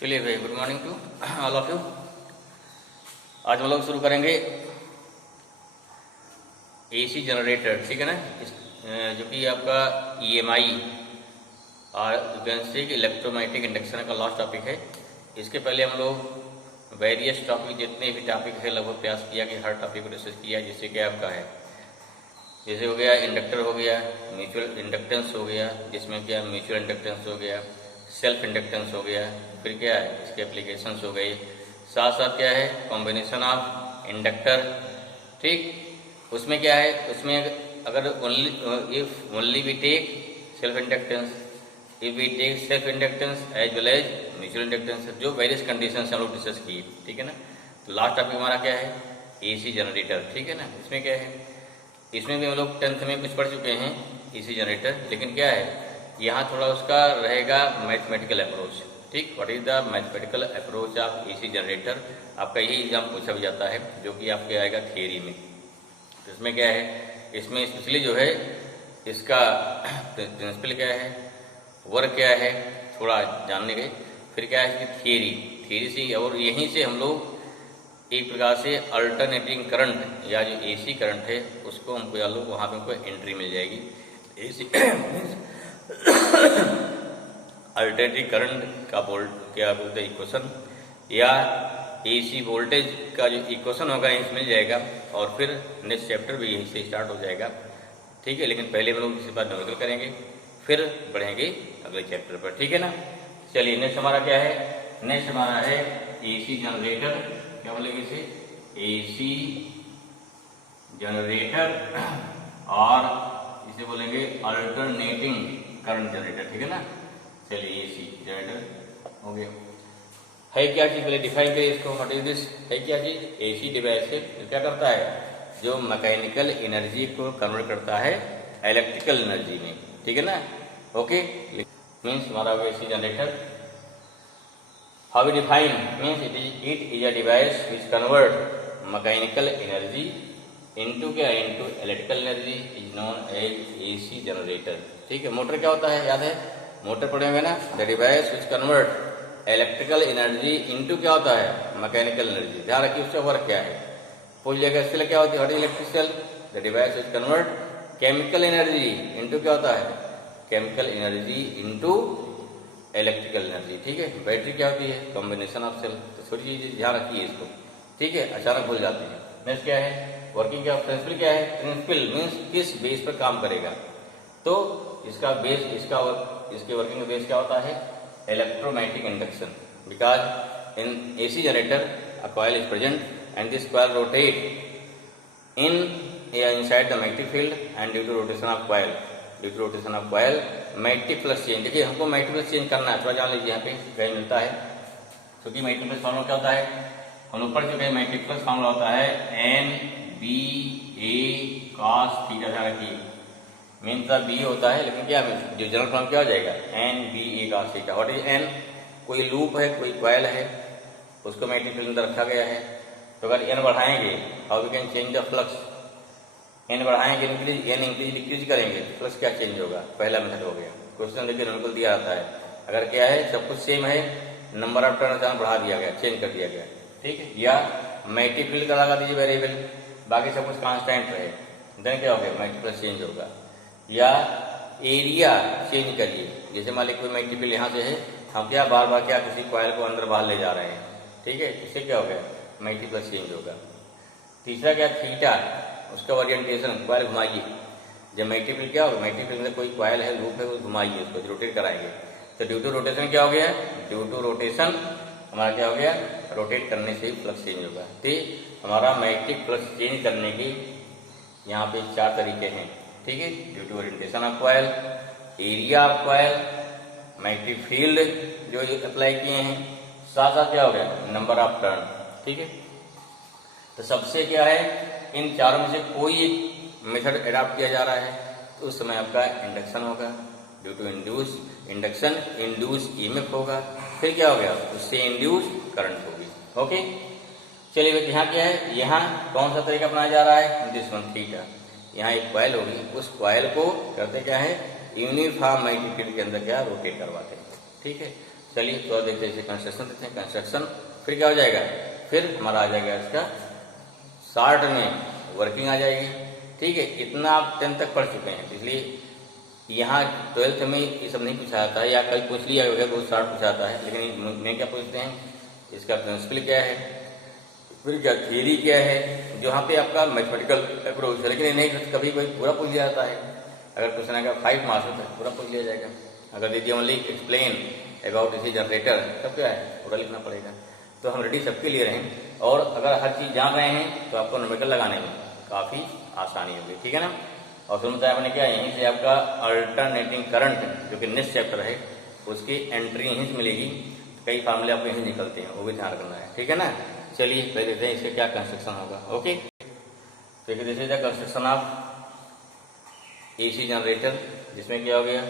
चलिए भाई, good morning to all of you. आज हम लोग शुरू करेंगे एसी जनरेटर, ठीक है ना। जो कि आपका ईएमआई और यूकेंसिक इलेक्ट्रोमैग्नेटिक इंडक्शन का लास्ट टॉपिक है। इसके पहले हम लोग वेरियस टॉपिक, जितने भी टॉपिक है लगभग प्रयास किया कि हर टॉपिक को डिस्कस किया, जिससे कि आपका है जैसे हो गया इंडक्टर, हो गया म्यूचुअल इंडक्टेंस, हो गया जिसमें क्या म्यूचुअल इंडक्टेंस हो गया, सेल्फ इंडक्टेंस हो गया, फिर क्या है इसके एप्लीकेशंस हो गई, साथ साथ क्या है कॉम्बिनेशन ऑफ इंडक्टर, ठीक। उसमें क्या है, उसमें अगर only if only we take self inductance, if we take self inductance as well as mutual inductance, जो वेरियस कंडीशन हम लोग डिस्कस किए, ठीक है ना। तो लास्ट टॉपिक हमारा क्या है, एसी जनरेटर, ठीक है ना। इसमें क्या है, इसमें भी हम लोग 10th में कुछ पढ़ चुके हैं एसी जनरेटर, लेकिन क्या है यहाँ थोड़ा उसका रहेगा मैथमेटिकल अप्रोच, ठीक। What is the mathematical approach of AC generator, आपका यही एग्जाम पूछा भी जाता है, जो कि आपके आएगा थियरी में। तो इसमें क्या है, इसमें स्पेशली जो है इसका प्रिंसिपल क्या है, वर्क क्या है, थोड़ा जानने गए, फिर क्या है इसकी थियरी से, और यहीं से हम लोग एक प्रकार से अल्टरनेटिंग करंट या जो एसी करंट है उसको हमको या लोग वहाँ पे हमको एंट्री मिल जाएगी। एसी अल्टरनेटिंग करंट का क्या बोलते हैं इक्वेशन, या एसी वोल्टेज का जो इक्वेशन होगा यहीं से मिल जाएगा, और फिर नेक्स्ट चैप्टर भी यहीं से स्टार्ट हो जाएगा, ठीक है। लेकिन पहले हम लोग इसी बात न्यूमेरिकल करेंगे, फिर बढ़ेंगे अगले चैप्टर पर, ठीक है ना। चलिए नेक्स्ट हमारा क्या है, नेक्स्ट हमारा है एसी जनरेटर, क्या बोलेंगे इसे, एसी जनरेटर, और इसे बोलेंगे अल्टरनेटिंग करंट जनरेटर, ठीक है ना। चलिए एसी जनरेटर हो गया, है क्या चीज, पहले डिफाइन करिए इसको। व्हाट इज दिस, है क्या चीज, एसी डिवाइस है, क्या करता है, जो मैकेनिकल एनर्जी को कन्वर्ट करता है इलेक्ट्रिकल एनर्जी में, ठीक है ना। ओके, मीन्स हमारा AC generator, how we define means it is a device which convert mechanical energy into क्या, into electrical energy is known as AC generator, ठीक है। मोटर क्या होता है, याद है, मोटर पढ़े हुए ना, the device which convert electrical energy into क्या होता है, mechanical energy। ध्यान रखिए उसका वर्क क्या है, पूछ लिया सेल क्या होती है, what is electric cell, the device which convert chemical energy into क्या होता है, chemical energy into electrical energy, ठीक है। बैटरी क्या होती है, कॉम्बिनेशन ऑफ सेल। तो थोड़ी चीज ध्यान रखिए इसको, ठीक है, अचानक भूल जाते हैं। नेक्स्ट क्या है, वर्किंग क्या, प्रिंसिपल क्या है, प्रिंसिपल मीन्स किस बेस पर काम करेगा, तो इसका बेस, इसके वर्किंग बेस क्या होता है, electromagnetic induction, because in AC generator a coil is present and this coil rotate inside the magnetic field and due to rotation of coil, due to rotation of coil magnetic flux change. देखिए हमको magnetic flux change करना है, थोड़ा जान लीजिए यहाँ पे कहीं मिलता है, क्योंकि मैग्नेटिक फ्लक्स फॉर्मूला क्या होता है, हम लोग पढ़ चुके हैं। मैग्नेटिक फ्लक्स फॉर्मूला होता है N B A cos theta, ध्यान रखिए, मेन तो बी होता है, लेकिन क्या जो जनरल फॉर्म क्या हो जाएगा, N B A cos theta. What is N, कोई लूप है, कोई कॉइल है, उसको मैग्नेटिक फील्ड अंदर रखा गया है, तो अगर एन बढ़ाएंगे how we can change the flux, N बढ़ाएंगे इंक्रीज, एन इंक्रीज डिक्रीज करेंगे, प्लस क्या चेंज होगा, पहला मेथड हो गया। क्वेश्चन देखिए नॉर्मल दिया जाता है, अगर क्या है सब कुछ सेम है, नंबर ऑफ टर्न अचानक बढ़ा दिया गया, चेंज कर दिया गया, ठीक है, या मैग्नेटिक फील्ड का लगा दीजिए वेरिएबल, बाकी सब कुछ कांस्टेंट रहे, देन क्या हो गया, मैग्नेटिक फील्ड चेंज होगा। या एरिया चेंज करिए, जैसे मान लीजिए कोई मैग्नेटिक फील्ड यहाँ से है, हम क्या बार बार क्या किसी कॉइल को अंदर बाहर ले जा रहे हैं, ठीक है, इससे क्या हो गया, मैग्नेटिक फील्ड चेंज होगा। तीसरा क्या, थीटा, उसका ओरिएंटेशन, कॉइल घुमाइए, जब मैग्नेटिक फील्ड क्या होगा, मैग्नेटिक फील्ड में कोई कॉइल है, लूप है, वो घुमाइए, उसको रोटेट कराएंगे, तो ड्यू टू रोटेशन क्या हो गया, ड्यू टू रोटेशन हमारा क्या हो गया, रोटेट करने से ही फ्लक्स चेंज होगा। तो हमारा मैग्नेटिक फ्लक्स चेंज करने के यहाँ पे 4 तरीके हैं, ठीक है, due to orientation of coil, area of coil, magnetic field जो अप्लाई किए हैं, साथ साथ क्या हो गया, नंबर ऑफ टर्न, ठीक है। तो सबसे क्या है, इन चारों में से कोई एक मेथड अडॉप्ट किया जा रहा है, तो उस समय आपका इंडक्शन होगा, due to induce induction, induce EMF होगा, फिर क्या हो गया, उससे इंड्यूस करंट होगी। ओके, चलिए यहाँ क्या है, यहाँ कौन सा तरीका अपनाया जा रहा है, दिस वन थीटा, यहाँ एक कॉइल होगी, उस कॉइल को करते क्या है, यूनिफॉर्म मैग्नेटिक फील्ड के अंदर क्या रोटेट करवाते हैं, ठीक है। चलिए तो देखते हैं, कंस्ट्रक्शन देखते हैं। कंस्ट्रक्शन फिर क्या हो जाएगा, फिर हमारा आ जाएगा इसका शॉर्ट में वर्किंग आ जाएगी। ठीक है, इतना आप 10 तक पढ़ चुके हैं, इसलिए यहाँ 12th में ये सब नहीं पूछा जाता है, या कभी पूछ लिया होगा बहुत शॉर्ट पूछा जाता है, लेकिन मैं क्या पूछते हैं, इसका प्रिंसिपल क्या है, फिर क्या थियरी क्या है, जो यहाँ पे आपका मैथमेटिकल अप्रोच है। लेकिन नहीं कभी कोई पूरा पूछ लिया जाता है, अगर क्वेश्चन आएगा 5 मार्क्स होता है पूरा पूछ लिया जाएगा। अगर दीजिए ओनली एक्सप्लेन अबाउट इसी जनरेटर, तब क्या है पूरा लिखना पड़ेगा। तो हम रेडी सबके लिए रहें, और अगर हर चीज़ जान रहे हैं तो आपको न्यूमेरिकल लगाने में काफ़ी आसानी होगी। ठीक है ना। और फिर बताया मैंने क्या, यहीं से आपका अल्टरनेटिंग करंट जो कि नेक्स्ट चैप्टर है उसकी एंट्री यहीं से मिलेगी। कई फार्मूले आपको यहीं निकलते हैं, वो भी ध्यान रखना है। ठीक है ना। चलिए पहले देखते हैं इसका क्या कंस्ट्रक्शन होगा। ओके, तो this is the construction of AC generator, जिसमें क्या हो गया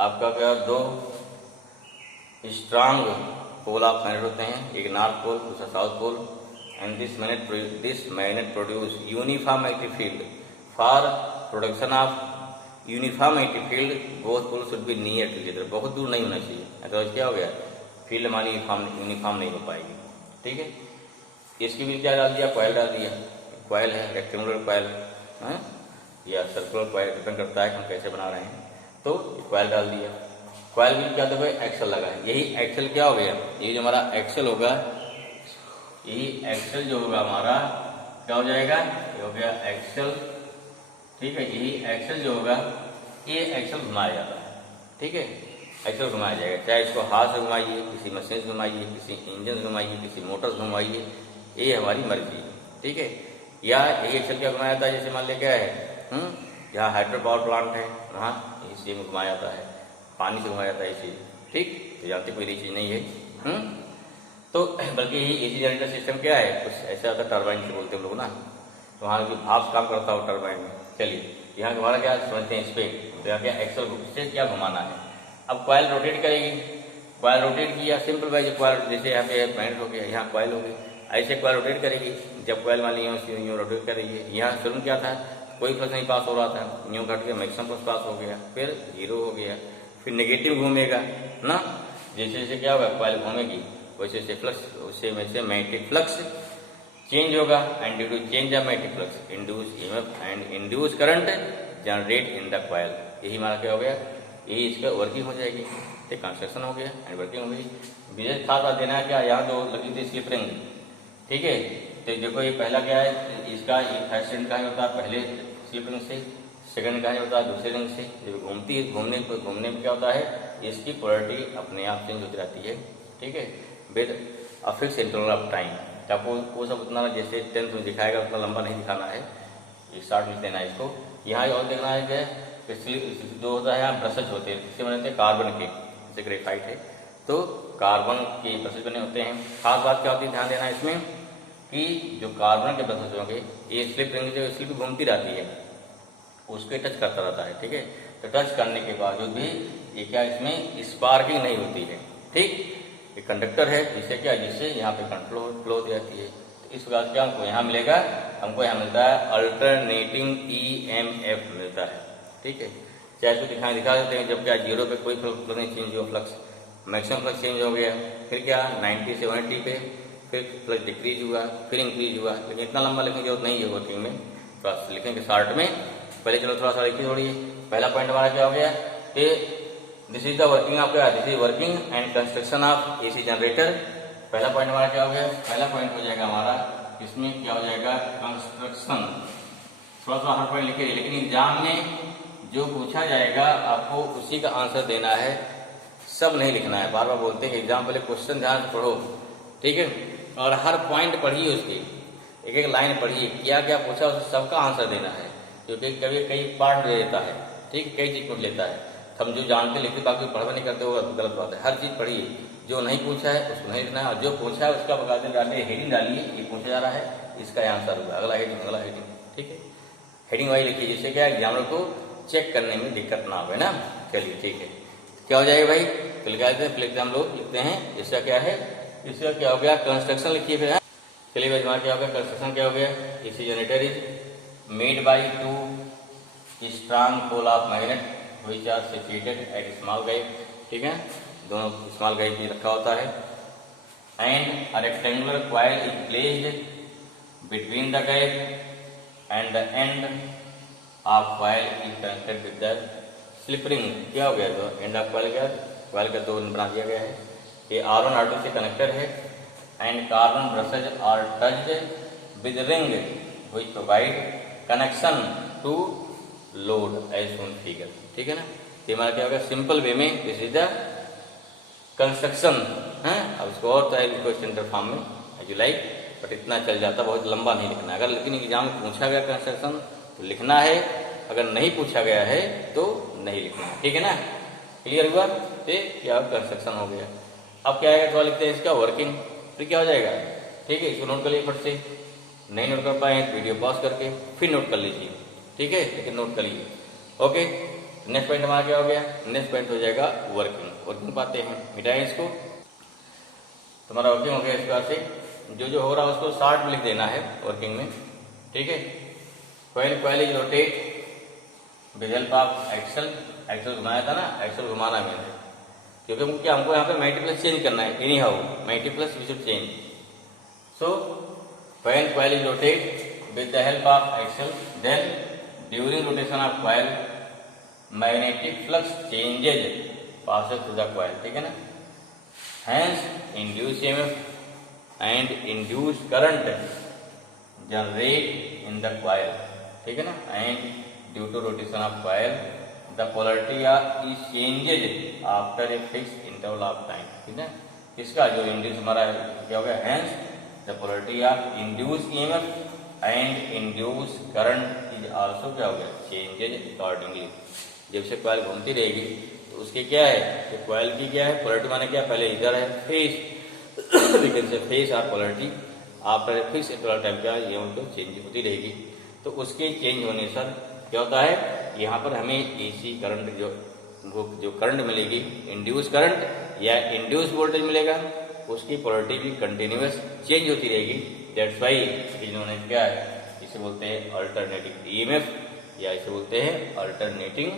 आपका, क्या 2 स्ट्रांग पोल ऑफ मैग्नेट होते हैं, एक नॉर्थ पोल दूसरा south pole, and this magnet produce uniform magnetic field. For production of uniform magnetic field both pole should be near to each other, बहुत दूर नहीं होना चाहिए, अदरवाइज क्या हो गया फील्ड हमारी यूनिफॉर्म नहीं हो पाएगी। ठीक है, इसकी भी क्या डाल दिया, कॉयल डाल दिया। कॉयल है रेक्टेंगुलर कॉयल या सर्कुलर कॉयल, डिपेंड करता है हम कैसे बना रहे हैं। तो कॉयल डाल दिया, कॉयल भी क्या दबे एक्सल लगा है, यही एक्सल क्या हो गया, ये जो हमारा एक्सल होगा, यही एक्सल जो होगा हमारा क्या हो जाएगा, ये हो गया एक्सल। ठीक है, यही एक्सल जो होगा ये एक्सल घुमाया जाता है। ठीक है, एक्सल घुमाया जाएगा, चाहे इसको हाथ से घुमाइए, किसी मशीन से घुमाइए, किसी इंजन से घुमाइए, किसी मोटर से घुमाइए, ये हमारी मर्जी है। ठीक है, या यही एक्सल क्या घुमाया जाता है, जैसे मान लिया क्या है जहाँ हाइड्रो पावर प्लांट है वहाँ इसी में घुमाया जाता है, पानी से घुमाया जाता है ये चीज़। ठीक, तो जानते कोई नई चीज़ नहीं है। तो बल्कि यही एसी जनरेटर सिस्टम क्या है, कुछ ऐसा होता है, टर्बाइन से बोलते हैं लोग ना, तो वहाँ जो भाप काम करता हो टर्बाइन में। चलिए यहाँ हमारा क्या समझते हैं इस पर, तो यहाँ क्या एक्सल से क्या घुमाना है। अब कॉयल रोटेट करेगी, कॉयल रोटेट किया, सिंपल भाई, कॉयल जैसे यहाँ पे मैग्नेट हो गया, यहाँ कॉयल हो गई, ऐसे कॉयल रोटेट करेगी। जब कॉयल मान ली यूँ रोटेट करेगी, यहाँ शुरू क्या था, कोई फ्लक्स नहीं पास हो रहा था, यूँ घट गया, मैक्सिमम फ्लक्स पास हो गया, फिर 0 हो गया, फिर नेगेटिव घूमेगा ना, जैसे जैसे क्या होगा कॉयल घूमेगी वैसे से फ्लक्स, उससे में से मैग्नेटिक फ्लक्स चेंज होगा, and due to change of magnetic flux induce EMF and induce current generate in the coil. यही हमारा क्या हो गया, यही इसका वर्किंग हो जाएगी। ठीक, कंस्ट्रक्शन हो गया एंड वर्किंग हो गई। विशेष खास बात देना है क्या, यहाँ जो लगी थी स्लिप रिंग, ठीक है, तो देखो ये पहला क्या है, इसका ये फर्स्ट रिंग का होता है पहले स्लिप रिंग से, सेकंड का होता है दूसरे रिंग से। जब घूमती है, घूमने में क्या होता है, इसकी पोलैरिटी अपने आप चेंज होती रहती है। ठीक है, with a fix interval of time. आपको वो सब उतना जैसे 10th में दिखाएगा उतना लंबा नहीं दिखाना है, ये शॉर्ट में देना है इसको। यहाँ और देखना है कि जो होता है यहाँ ब्रशेज होते हैं, इससे बने होते हैं कार्बन के, जैसे ग्रेफाइट है तो कार्बन के ब्रशेज बने होते हैं। खास बात क्या होती है ध्यान देना है इसमें, कि जो कार्बन के ब्रशेज होंगे ये स्लिप रिंग जो स्लिप घूमती रहती है उसके टच करता रहता है। ठीक है, तो टच करने के बावजूद भी ये क्या, इसमें स्पार्किंग नहीं होती है। ठीक, ये कंडक्टर है, जिससे क्या, जिससे यहाँ पे कंट्रोल फ्लो होती रहती है। तो इस प्रकार से क्या हमको यहाँ मिलेगा, हमको यहाँ मिलता है अल्टरनेटिंग ईएमएफ मिलता है। ठीक है, चाहे तो दिखा देते हैं, जब क्या 0 पे कोई फ्लक्स नहीं चेंज हुआ, फ्लक्स मैक्सिमम फ्लक्स चेंज हो गया, फिर क्या 90 से 180 पे, फिर फ्लक्स डिक्रीज हुआ, फिर इंक्रीज हुआ। लेकिन इतना लंबा लिखने की जरूरत नहीं है वर्किंग में, थोड़ा सा लिखेंगे शॉर्ट में। पहले चलो थोड़ा सा लिखिए, छोड़िए। पहला पॉइंट हमारा क्या हो गया कि this is the working of क्या, this is working and construction of AC generator. पहला पॉइंट हमारा क्या हो गया, पहला पॉइंट हो जाएगा हमारा, इसमें क्या हो जाएगा कंस्ट्रक्शन। थोड़ा सा हर पॉइंट लिखिए, लेकिन एग्जाम में जो पूछा जाएगा आपको उसी का आंसर देना है, सब नहीं लिखना है। बार बार बोलते हैं एग्जाम पहले क्वेश्चन ध्यान से पढ़ो, ठीक है, और हर पॉइंट पढ़िए, उसकी एक एक लाइन पढ़िए, क्या क्या पूछा उसे सबका आंसर देना है, क्योंकि कभी कई पार्ट दे देता है। ठीक, कई चीज पूछ लेता है, हम जो जानते लिखते बाकी पढ़वा नहीं करते, वो गलत बात है। हर चीज पढ़िए, जो नहीं पूछा है उसको नहीं लिखना है, और जो पूछा है उसका बकायदे डालिए, हेडिंग डालिए, ये पूछा जा रहा है, इसका आंसर होगा, अगला हेडिंग अगला हेडिंग। ठीक है, हेडिंग वाइज लिखिए, जिससे क्या एग्जामिनर को चेक करने में दिक्कत ना हो ना। चलिए ठीक है, क्या हो जाएगा भाई, तो लिखा देते हैं, हम लोग लिखते हैं। इसका क्या है, इसका क्या हो गया कंस्ट्रक्शन लिखिए फिर। चलिए भाई, हमारा क्या हो गया कंस्ट्रक्शन, क्या हो गया, AC generator is made by 2 strong pole of magnet which are situated at small gap. ठीक है, दोनों इस्तेमाल का एक रखा होता है। And a rectangular coil is placed between the gap and the end of coil is connected with the slip ring. क्या हो गया, तो एंड ऑफ कॉइल क्या, कॉइल का दो बना दिया गया है, ये R1 R2 से कनेक्टेड है। And carbon brushes are touched with ring which provide connection to load as shown figure. ठीक है ना, तो हमारा क्या होगा, सिंपल वे में दिस इज द कंस्ट्रक्शन है। अब उसको और तो है स्टैंडर्ड फॉर्म में एज यू लाइक, बट इतना चल जाता, बहुत लंबा नहीं लिखना। अगर लेकिन एग्जाम में पूछा गया कंस्ट्रक्शन तो लिखना है, अगर नहीं पूछा गया है तो नहीं लिखना है। ठीक है ना, क्लियर हुआ, तो क्या कंस्ट्रक्शन हो गया। अब क्या आएगा, थोड़ा लिखते हैं इसका वर्किंग, फिर क्या हो जाएगा। ठीक है, इसको नोट कर लीजिए फट से, नहीं नोट कर पाए वीडियो पॉज करके फिर नोट कर लीजिए। ठीक है, लेकिन नोट कर लीजिए। ओके, नेक्स्ट पॉइंट हमारा क्या हो गया, नेक्स्ट पॉइंट हो जाएगा वर्किंग। वर्किंग पाते हैं, मिटाएं इसको, तुम्हारा वर्किंग हो गया। इस बार से जो हो रहा है उसको शॉर्ट में लिख देना है वर्किंग में। ठीक है, coil is rotate with help of axle. Axle घुमाया था ना, एक्सल घुमाना मैंने, क्योंकि क्या हमको यहाँ पे मल्टीप्लस चेंज करना है, anyhow multiplus we should change. So when coil is rotated with the help of axle, then during rotation of coil magnetic flux changes passes through the coil। ठीक है ना, hence induced EMF and induced current generate in the coil। ठीक है ना, and due to rotation of coil the polarity is changed after a fixed interval of time। ठीक है, इसका जो इंड्यूस हमारा क्या हो गया, hence the polarity of induced EMF and induced current is also क्या हो गया, changes accordingly। जब से कॉइल घूमती रहेगी तो उसके क्या है, तो कॉइल की क्या है पोलरिटी, माने क्या, पहले इधर है फेस, लेकिन से फेस और polarity after fix interval time क्या है, ये उनको चेंज होती रहेगी। तो उसके चेंज होने से क्या होता है, यहाँ पर हमें AC करंट जो करंट मिलेगी, इंड्यूस करंट या इंड्यूस वोल्टेज मिलेगा, उसकी पोलरिटी भी कंटिन्यूअस चेंज होती रहेगी। दैट्स वाई इन्होंने क्या है, इसे बोलते हैं अल्टरनेटिंग EMF या इसे बोलते हैं अल्टरनेटिंग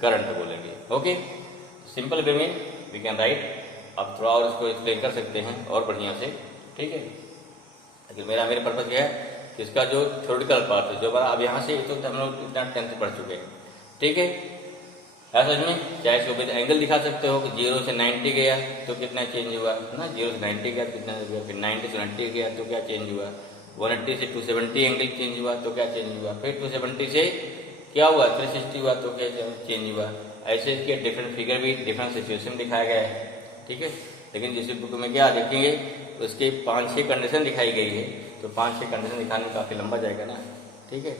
करंट बोलेंगे। ओके, सिंपल वे में वी कैन राइट। अब थोड़ा और इसको एक्सप्लेन कर सकते हैं और बढ़िया से। ठीक है, लेकिन मेरे पर्पज क्या है कि इसका जो थ्योरेटिकल पार्ट है, जो अब यहाँ से तो हम लोग इतना 10th पढ़ चुके हैं। ठीक है, ऐसा में चाहे इसको विद एंगल दिखा सकते हो कि 0 से 90 गया तो कितना चेंज हुआ ना, 0 से 90 गया तो कितना गया, फिर 90 से 90 गया तो क्या चेंज हुआ, 180 से 270 एंगल चेंज हुआ तो क्या चेंज हुआ, फिर 270 से क्या हुआ, 360 हुआ तो क्या चेंज हुआ। ऐसे इसके डिफरेंट फिगर भी डिफरेंट सिचुएशन दिखाया गया है। ठीक है, लेकिन जिस बुक में क्या देखेंगे उसके 5-6 कंडीशन दिखाई गई है, तो 5-6 कंडीशन दिखाने में काफी लंबा जाएगा ना। ठीक है,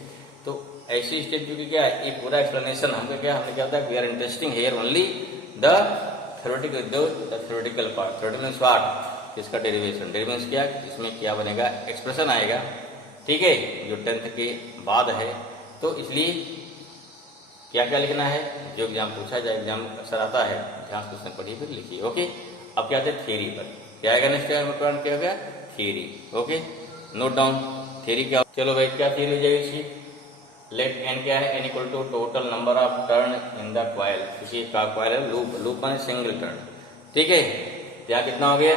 तो ऐसी स्टेज की क्या है, एक पूरा एक्सप्लेनेशन हमने क्या होता है, we are interesting here only the theoretical part. Theoretical part इसका डेरिवेशन क्या, इसमें क्या बनेगा, एक्सप्रेशन आएगा। ठीक है, जो 10th के बाद है, तो इसलिए क्या क्या लिखना है, जो एग्जाम पूछा जाए, एग्जाम अक्सर आता है, ध्यान क्वेश्चन पढ़िए फिर लिखिए। ओके, अब क्या आते थियरी पर, क्या आएगा नेक्स्ट क्या हो गया, theory. Okay, note down theory क्या, चलो भाई क्या थियरी हो जाएगी इसकी। लेट एन क्या है, n equal to total number of turn in the coil. किसी का कॉइल है, लूप माने सिंगल टर्न। ठीक है, यहाँ कितना हो गया,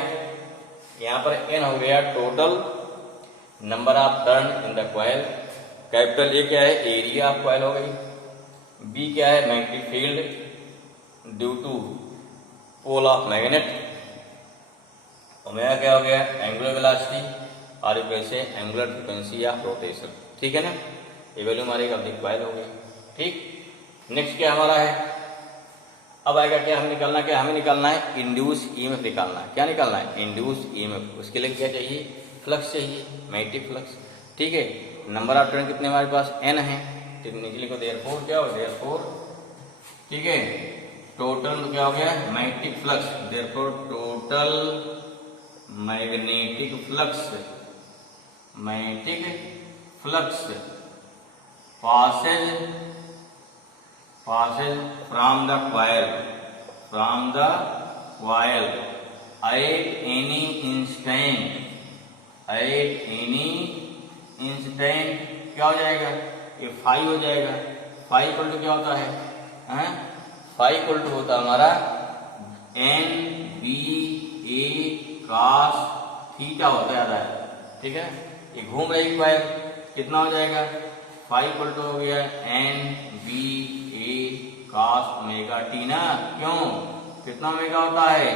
यहाँ पर एन हो गया total number of turn in the coil. Capital A क्या है, एरिया ऑफ कॉइल हो गई। बी क्या है, magnetic field due to pole of magnet. Omega क्या हो गया, एंगुलर वेलोसिटी, और कैसे एंगुलर फ्रीक्वेंसी या रोटेशन। ठीक है ना, ये वैल्यू हमारी ऑब्जेक्ट कॉइल हो गई। ठीक, नेक्स्ट क्या हमारा है, अब आएगा क्या, हमें निकालना है इंड्यूस EMF निकालना है। क्या निकालना है, इंड्यूस EMF। उसके लिए क्या चाहिए, फ्लक्स चाहिए, मैग्नेटिक फ्लक्स। ठीक है, नंबर ऑफ टर्न कितने हमारे पास, n है, निकली को देयरफॉर क्या हो, देयरफॉर ठीक है टोटल क्या हो गया, magnetic flux, therefore total magnetic flux passes from the coil at any instant क्या हो जाएगा, ये फाई हो जाएगा। फाई इक्वल टू क्या होता है, फाई इक्वल टू होता है हमारा n B A cos theta होता जाता है, ठीक है। ये घूम रही कॉइल, कितना हो जाएगा, फाइव इक्वल टू हो गया N B A cos omega T ना, क्यों, कितना ओमेगा होता है,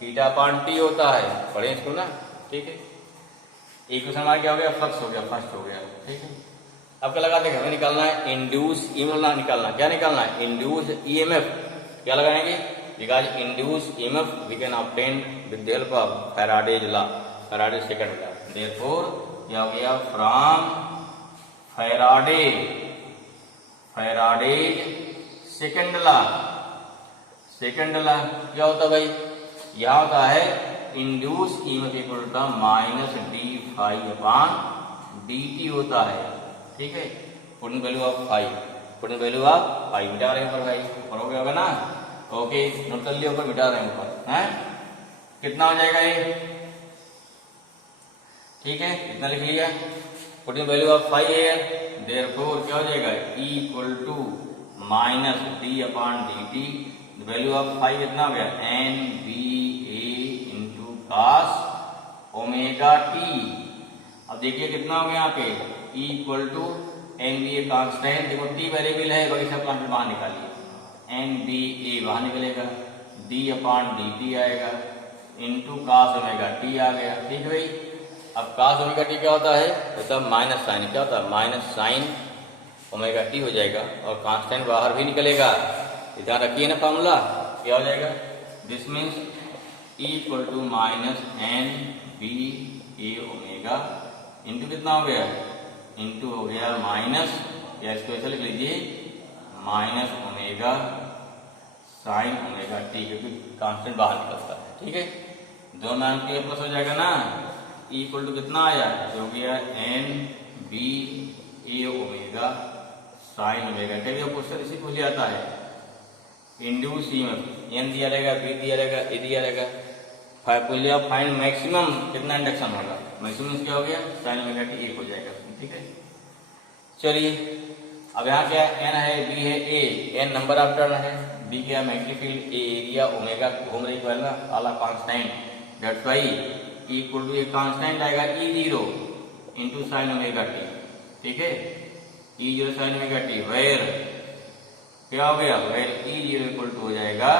थीटा अपॉन टी होता है, पढ़े इसको ना, ठीक है। इक्वेशन हमारा क्या हो गया, फ्लक्स हो गया, फर्स्ट हो गया, ठीक है। अब क्या लगाते हैं, हमें निकालना है इंड्यूस ईएमएफ, निकालना क्या निकालना है, इंड्यूस ईएमएफ, क्या लगाएंगे, because induce EMF we can obtain with the help of Faraday's law, Faraday's second law, therefore क्या हो गया, from Faraday's second law, second law क्या होता है भाई, यह होता है induce EMF equal to minus d five upon d t होता है, ठीक है। Put value of five, put value of five मिटा रहे हैं ऊपर भाई, ऊपर हो गया होगा ना, ओके, नोट कर लिया, ऊपर मिटा रहे हैं ऊपर, हैं, कितना हो जाएगा ये, ठीक है, इतना लिख लिया, पुटिंग वैल्यू ऑफ फाइव है, देयरफॉर क्या हो जाएगा, E equal to minus d upon d t, value of five कितना हो गया, N B A into cos omega t. अब देखिए कितना हो गया यहाँ पे, E equal to N B A constant, देखो टी वेरिएबल है, बाकी सब कॉन्स्टेंट बाहर निकालिए, एन बी ए बाहर निकलेगा, डी अपॉन डी टी आएगा, इंटू कॉस ओमेगा टी आ गया, ठीक है भाई। अब कॉस ओमेगा टी क्या होता है, मतलब माइनस साइन, क्या होता है, माइनस साइन ओमेगा टी हो जाएगा, और कांस्टेंट बाहर भी निकलेगा, ध्यान रखिए ना फॉर्मूला, क्या हो जाएगा, this means E equal to minus N B A omega into कितना हो गया, इंटू हो गया माइनस, या इसको ऐसे लिख लीजिए, minus omega sine omega T, क्योंकि कांस्टेंट बाहर निकलता है, ठीक है। दो मान के प्लस हो जाएगा ना, E इक्वल टू कितना आया, जो गया N B A omega sine omega T, question इसी पूछ जाता है, इंड्यूस ईएमएफ, एन दिया रहेगा, बी दिया रहेगा, ए दिया रहेगा, फाइंड मैक्सिमम कितना इंडक्शन होगा, मैक्सिमम क्या हो गया, साइन ओमेगा टी 1 हो जाएगा, ठीक है। चलिए अब यहाँ क्या एन है, बी है, A, N number of turn है, बी क्या magnetic field, A area, omega घूम रही है ना, all are constant, that's why E equal to, ये कांस्टेंट आएगा E0 into sine omega T, ठीक है, E0 sign omega T, where क्या हो गया, वेयर E0 इक्वल टू हो जाएगा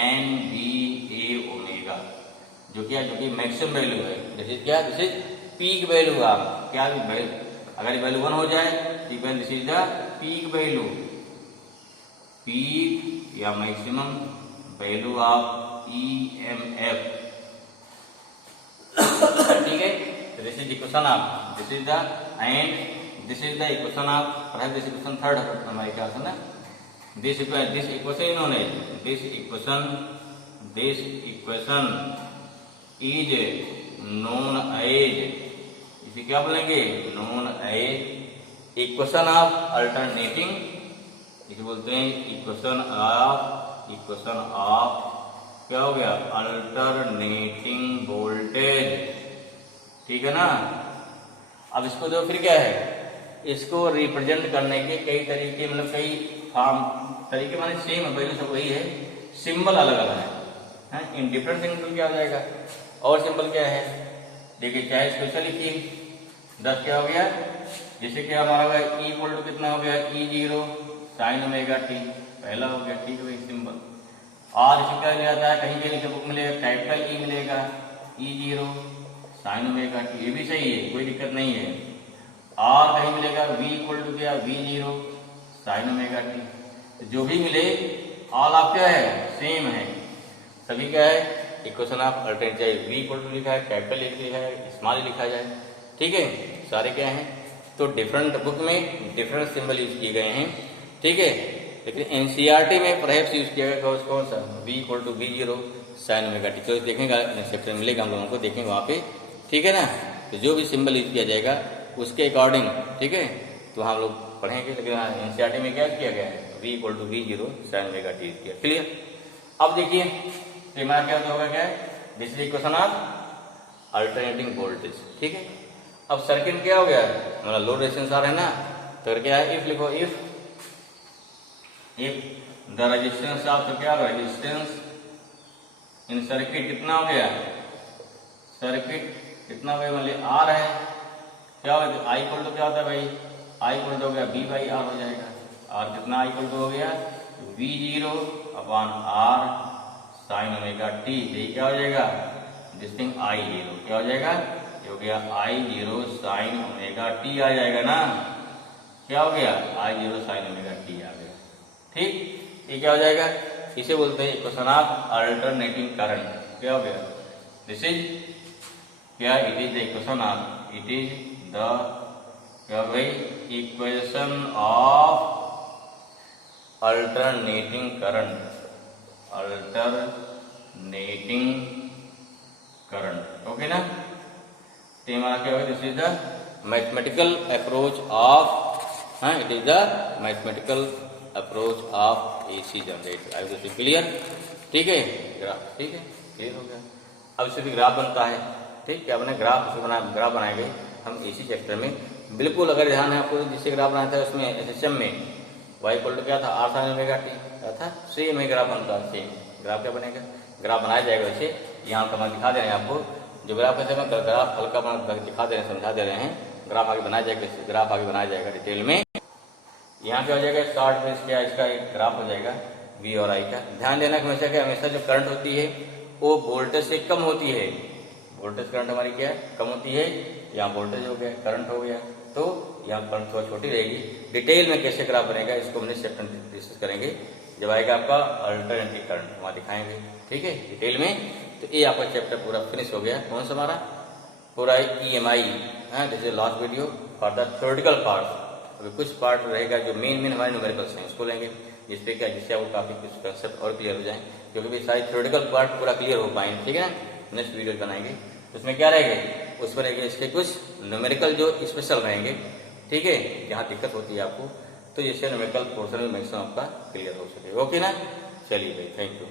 एन बी ए ओमेगा, जो क्या, जो कि मैक्सिमम वैल्यू है, दिस इज क्या, दिस इज पीक वैल्यू, आप क्या वैल्यू, अगर वैल्यू 1 हो जाए तो this is the peak value, peak या मैक्सिमम वैल्यू ऑफ EMF, ठीक है। This is equation of, this is the end this is the equation of, perhaps this equation third हमारे ख्याल से ना, दिस इक्वेशन इन्होंने, this equation is known as, इसे क्या बोलेंगे, known as equation of alternating, इसे बोलते हैं इक्वेशन ऑफ क्या हो गया, अल्टरनेटिंग वोल्टेज, ठीक है ना। अब इसको जो फिर क्या है, इसको रिप्रेजेंट करने के कई तरीके, मतलब कई फॉर्म तरीके, माने सेम वैल्यू सब वही है, सिंबल अलग अलग है, इन डिफरेंट सिंबल क्या हो जाएगा, और सिंबल क्या है, देखिए चाहे स्पेशल लिखिए, 10 क्या हो गया, जैसे कि हमारा होगा E इक्वल टू कितना हो गया, E0 साइन ओमेगा टी, पहला हो गया, ठीक है सिंबल, और इसे क्या जाता है, कहीं कहीं बुक मिलेगा कैपिटल E मिलेगा, E0 साइन ओमेगा टी, ये भी सही है, कोई दिक्कत नहीं है, और कहीं मिलेगा V इक्वल टू क्या, V0 साइन ओमेगा टी, जो भी मिले ऑल आप क्या है, सेम है, सभी क्या है, इक्वेशन ऑफ अल्टरनेट, चाहे V इक्वल टू लिखा है, कैपिटल E लिखा है, स्मॉल लिखा जाए, ठीक है, सारे क्या हैं, तो डिफरेंट बुक में डिफरेंट सिंबल यूज किए गए हैं, ठीक है। लेकिन एनसीईआरटी में परहैप्स यूज किया गया कौन सा, V equal to V0 sine omega t, तो देखेंगे सेक्शन मिलेगा हम लोगों को, देखेंगे वहाँ पे, ठीक है ना। तो जो भी सिंबल यूज किया जाएगा उसके अकॉर्डिंग, ठीक है, तो हम लोग पढ़ेंगे, लेकिन एनसीईआरटी में क्या किया गया है, V equal to V0 sine omega t किया, क्लियर। अब देखिए हमारा क्या होगा, क्या है, this is equation of alternating voltage, ठीक है। अब सर्किट क्या हो गया, हमारा लोड रेजिस्टेंस आ रहा है ना, तो क्या है, इफ लिखो, इफ द रेजिस्टेंस ऑफ, तो क्या रेजिस्टेंस इन सर्किट कितना हो गया, सर्किट कितना हो गया, मान लिया आर है, क्या हो गया आई इक्वल टू क्या होता है भाई, आई इक्वल टू हो गया बी बाई आर हो जाएगा। आर कितना आई इक्वल टू हो गया V zero upon R sine omega t, यही क्या हो जाएगा डिस्टिंग आई जीरो, क्या हो जाएगा ये हो गया आई जीरो साइन ओमेगा टी आ जाएगा ना, क्या हो गया आई जीरो साइन ओमेगा टी आ गया। ठीक, ये क्या हो जाएगा, इसे बोलते हैं इक्वेशन ऑफ अल्टरनेटिंग करंट। क्या हो गया, दिस इज क्या, it is the equation of, it is the क्या भाई equation of alternating current, alternating current. Okay ना, तो हमारा क्या होगा, this is the mathematical approach of, हाँ it is the mathematical approach of AC generator. I will clear, ठीक है ग्राफ, ठीक है क्लियर हो गया। अब इससे भी ग्राफ बनता है, ठीक है, अपने ग्राफ ग्राफ बनाएंगे हम एसी चैप्टर में। बिल्कुल अगर ध्यान है आपको, जिससे ग्राफ बनाया था उसमें एसएचएम में वाई इक्वल टू क्या था आर साइन ओमेगा टी, क्या था सेम ही ग्राफ बनता है, सेम ग्राफ क्या बनेगा, ग्राफ बनाया जाएगा। वैसे यहाँ पर हम दिखा दे रहे हैं आपको, जो ग्राफ कैसे हम ग्राफ हल्का बना दिखा दे रहे हैं, समझा दे रहे हैं, ग्राफ आगे बनाया जाएगा, ग्राफ आगे बनाया जाएगा डिटेल में। यहाँ क्या हो जाएगा स्टार्ट में क्या, इसका एक ग्राफ हो जाएगा वी और आई का। ध्यान देना कि हमेशा क्या, हमेशा जो करंट होती है वो वोल्टेज से कम होती है, वोल्टेज करंट हमारी क्या है कम होती है, यहाँ वोल्टेज हो गया करंट हो गया, तो यहाँ करंट थोड़ा छोटी रहेगी। डिटेल में कैसे ग्राफ बनेगा इसको हम नेक्स्ट चैप्टर में डिस्कस करेंगे, जब आएगा आपका अल्टरनेटिंग करंट वहाँ दिखाएंगे, ठीक है डिटेल में। तो ये आपका चैप्टर पूरा फिनिश हो गया, कौन सा हमारा पूरा EMI, हाँ this is last video for the theoretical part. अभी कुछ पार्ट रहेगा जो मेन हमारे न्यूमेरिकल्स हैं उसको लेंगे, जिसपे क्या, जिससे आपको काफी कुछ कंसेप्ट और क्लियर हो जाए, क्योंकि भी सारी थ्योरेटिकल पार्ट पूरा क्लियर हो पाएंगे, ठीक है ना। नेक्स्ट वीडियो बनाएंगे उसमें क्या रहेंगे, उसमें रहेंगे इसके कुछ न्यूमेरिकल जो स्पेशल रहेंगे, ठीक है, जहाँ दिक्कत होती है आपको, तो इससे न्यूमेरिकल पोर्शन में मैक्सिमम आपका क्लियर हो सके। ओके ना, चलिए भाई, थैंक यू।